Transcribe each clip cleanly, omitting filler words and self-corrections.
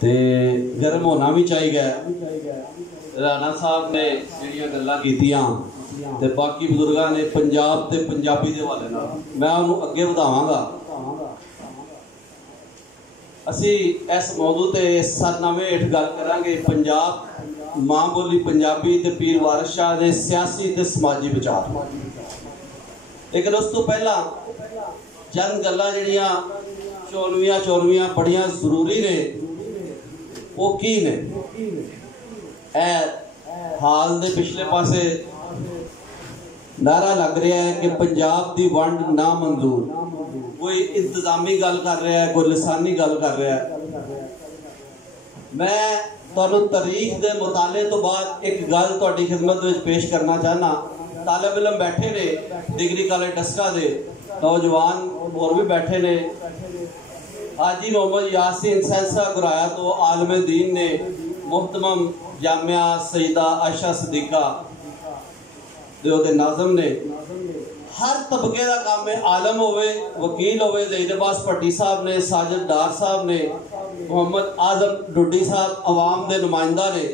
ते गर्म होना भी चाहिए। राणा साहब ने जिहड़ियां गल्लां कीतियां ते बाकी बुजुर्गों ने पंजाब ते पंजाबी के हवाले नाल मैं उन्होंने अगे वधावांगा। असी इस मौजू ते सरनामे हेठ गल करांगे पंजाब मां बोली पंजाबी ते पीर वारिस शाह दे सियासी ते समाजी विचार। लेकिन उस तो पहला चंद गल्लां जिहड़ियां चोनवियां बड़ियां जरूरी ने वो की ने। हाल दे पिछले पासे नारा लग रहा है कि पंजाब की वंड ना मंजूर। कोई इंतजामी गल कर रहा है, कोई लसानी गल कर रहा है। मैं तुहानू तारीख के मुताले तो बाद एक गल तुहाडी खिदमत में पेश करना चाहना। तालिब इलम बैठे ने डिग्री कॉलेज डस्का दे, नौजवान और भी बैठे ने। हाजी मोहम्मद यासीन सैंसा गुराया तो आलम दीन ने, मुहतरम जामिया सईदा आयशा सदीका दे नाज़म ने। हर तबके का काम है, आलम होवे, वकील होवे, ज़हीद अब्बास भट्टी साहब ने, साजिद डार साहब ने, मोहम्मद आजम डुड्डी साहब अवाम के नुमाइंदा ने,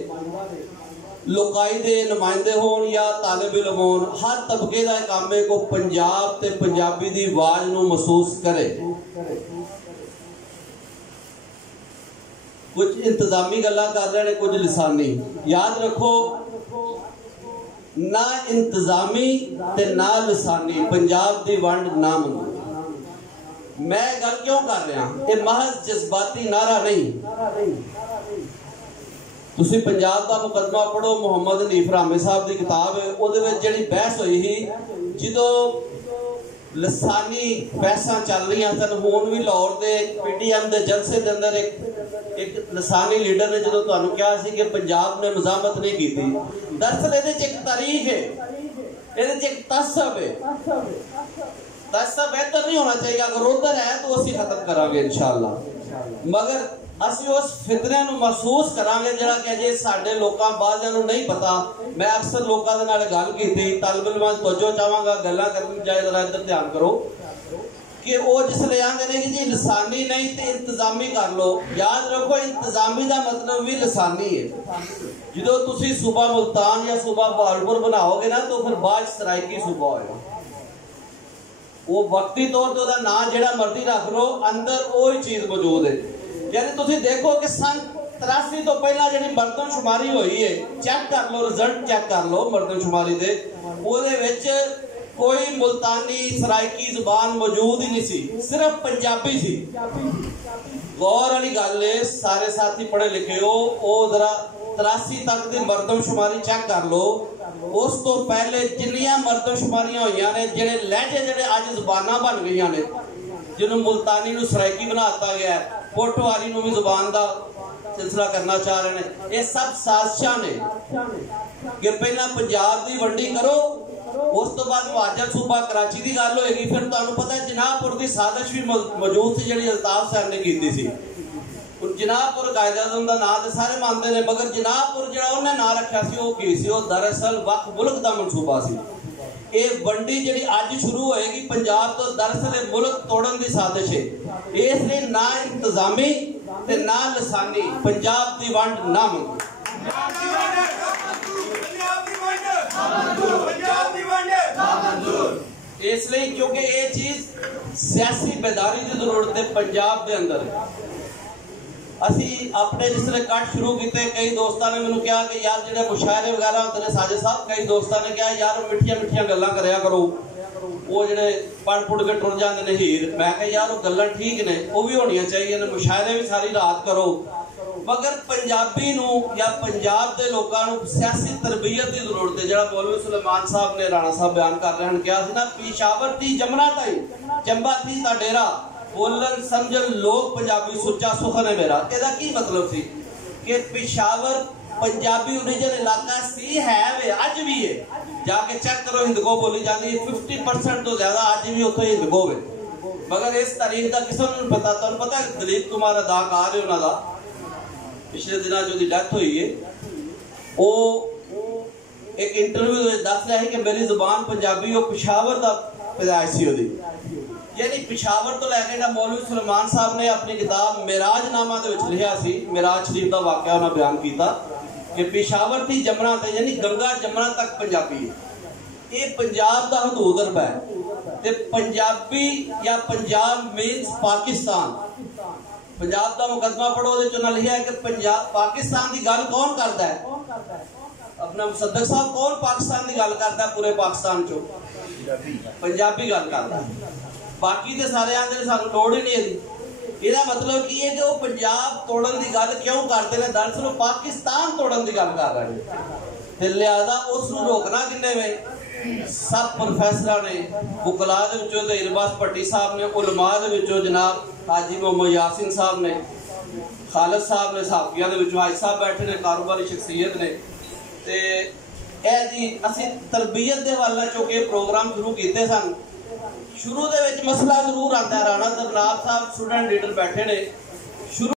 लोकाई के नुमाइंदे होन या तालिब इलम होन, हर तबके का काम है को पंजाब ते पंजाबी की आवाज़ नूं महसूस करे। कुछ इंतजामी गल्लां कर रहे हैं, कुछ लिसानी। याद रखो ना इंतजामी ते ना लिसानी पंजाब की वंड ना मंजूर। मैं गल क्यों कर रहा, ये महज जज्बाती नारा नहीं। तुसी पंजाब का मुकदमा पढ़ो, मुहम्मद हनीफ रामे साहब की किताब है, उहदे विच जिहड़ी बहस हुई ही जो लसानी बहसां चल रही सन। हुण भी लाहौर के PTM के जलसे के अंदर एक लसानी लीडर ने जो तुहानू कहा सी कि पंजाब ने मजामत नहीं की थी। दरअसल ये एक तारीख है, ये एक तसब है। तसब बेहतर नहीं होना चाहिए, अगर उधर है तो असी खत्म करांगे इंशाअल्लाह। मगर असी उस फितरे नूं महसूस करांगे जिहड़ा कि अजे साडे लोकां बाज़िआं नूं नहीं पता। मैं अक्सर लोकां दे नाल गल कीती, तालिब इलमां दी तवज्जो चाहांगा, गल्लां करनी चाहिए, जरा इधर ध्यान करो कि वो जिसले आंदे ने कि जी लसानी नहीं तो इंतजामी कर लो। याद रखो इंतजामी का मतलब भी लसानी है। जो तुसी सूबा मुल्तान या सूबा बहावलपुर बनाओगे ना तो फिर बाद सराइकी सूबा होगा। वो वक्ती तौर पर उसका नाम जिहड़ा मर्जी रख लो, अंदर वो ही चीज मौजूद है। यानी तुसी देखो कि सन 83 तो पहला जी मरदमशुमारी हुई है, चेक कर लो, रिजल्ट चेक कर लो मरदमशुमारी दे, उहदे विच कोई मुल्तानी सराइकी जुबान मौजूद ही नहीं सी, सिर्फ पंजाबी सी। गौर वाली गल है, सारे साथी पढ़े लिखे हो, वो जरा 83 तक की मरदमशुमारी चेक कर लो। उस तो पहले जिन्नियां मरदमशुमारियां हुई ने, जेडे लहजे जेडे अज जुबाना बन गई ने, जिन्होंने मुल्तानी नूं सराइकी बना दिता गया, पोठवारी नूं भी जुबान का सिलसिला करना चाह रहे हैं। ये सब साजिशां ने कि पहला पंजाब की वंडी करो, उस तो बाद महाजन सूबा कराची की गल होएगी। फिर तुहानू पता है जनाहपुर की साजिश भी मौजूद थी जिहड़ी अल्ताफ साहब ने की थी। जनाहपुर कायद-ए-आज़म का नाम तो सारे मानते हैं, मगर जनाहपुर जिहड़ा उन्हें नाम रखा सी वो की सी, वो दरअसल वक्फ मुल्क का मनसूबा सी। ये वंडी जिहड़ी अज शुरू होएगी पंजाब तो दरअसल मुल्क तोड़न की साजिश है। इसलिए ना इंतजामी ते ना लसानी पंजाब की वंड ना मंगो। इसलिए क्योंकि ये चीज सियासी बेदारी की जरूरत है पंजाब के अंदर। असी अपने जिसने कट शुरू किए, कई दोस्तों ने मैंने कहा कि यार जो मुशायरे वगैरह होते हैं साजिद साहब, कई दोस्तों ने कहा यार मिठिया मिठिया गल्लां करया करो, वो जो पढ़ पुढ़ के टुर जाते हैं हीर। मैं कहा यार वो गल्लां ठीक ने, वो भी होनी चाहिए, मुशायरे भी सारी रात करो, मगर पंजाबी नूं या पंजाब के लोगों नूं सियासी तरबियत की जरूरत है। जो मौलवी सुलेमान साहब ने, राणा साहब बयान कर रहे हैं, कहा ना पेशावर थी जमना ताई चंबा थी ता डेरा, बोलन समझन लोग पंजाबी सुच्चा सुखन है मेरा। ਇਹਦਾ ਕੀ मतलब सी कि पेशावर पंजाबी ओरिजिन इलाका सी है वे अज भी है। जाके चेक करो, हिंदको बोली जाती है 50% तो ज्यादा अज भी उत्थे हिंदको है। मगर इस तारीख का किसी को पता। तुहानू पता है दलीप कुमार अदाकार है, उन्होंने पिछले दिनों जो डेथ हुई है, वो एक इंटरव्यू दस रहा है कि मेरी जुबान पंजाबी, वो पेशावर का पैदाइश सी। यानी पिशावर तो लैके मौलवी सुलेमान साहब ने अपनी किताब मेराजनामा दे विच लिखिया सी, मेराज शरीफ का वाकया उन्हें बयान किया कि पिशावर थी जमना ते यानी गंगा जमना तक पंजाबी है। ये पंजाब का हदूद रबा है ते पंजाबी या पंजाब मीन्स पाकिस्तान। पंजाब का मुकदमा पढ़ो उन्हें लिखा है कि पंजाब पाकिस्तान की गल कौन करता है? अपना मुसद्दक साहब कौन पाकिस्तान की गल करता है? पूरे पाकिस्तान चो पंजाबी गल करता है, बाकी तो सारे आंदे सानू लोड़ ही नहीं है। इसका मतलब की है कि वो पंजाब तोड़न की गल क्यों करते हैं? दरअसल वो पाकिस्तान तोड़न की गल कर रहे हैं ते लिहाजा उसनू रोकना किन्ने वे? सब प्रोफैसर ने, वकला दे इरबाज भट्टी साहब ने, उलमा दे जनाब हाजी मोहम्मद यासीन साहब ने, खालिद साहब ने, साफिया हाजी साहब बैठे ने, कारोबारी शख्सियत ने। ते ए जी असी तरबियत के वाल चुके प्रोग्राम शुरू किए सन। शुरू दे विच मसला जरूर आता है, राणा दरनाब साहब स्टूडेंट लीडर बैठे ने,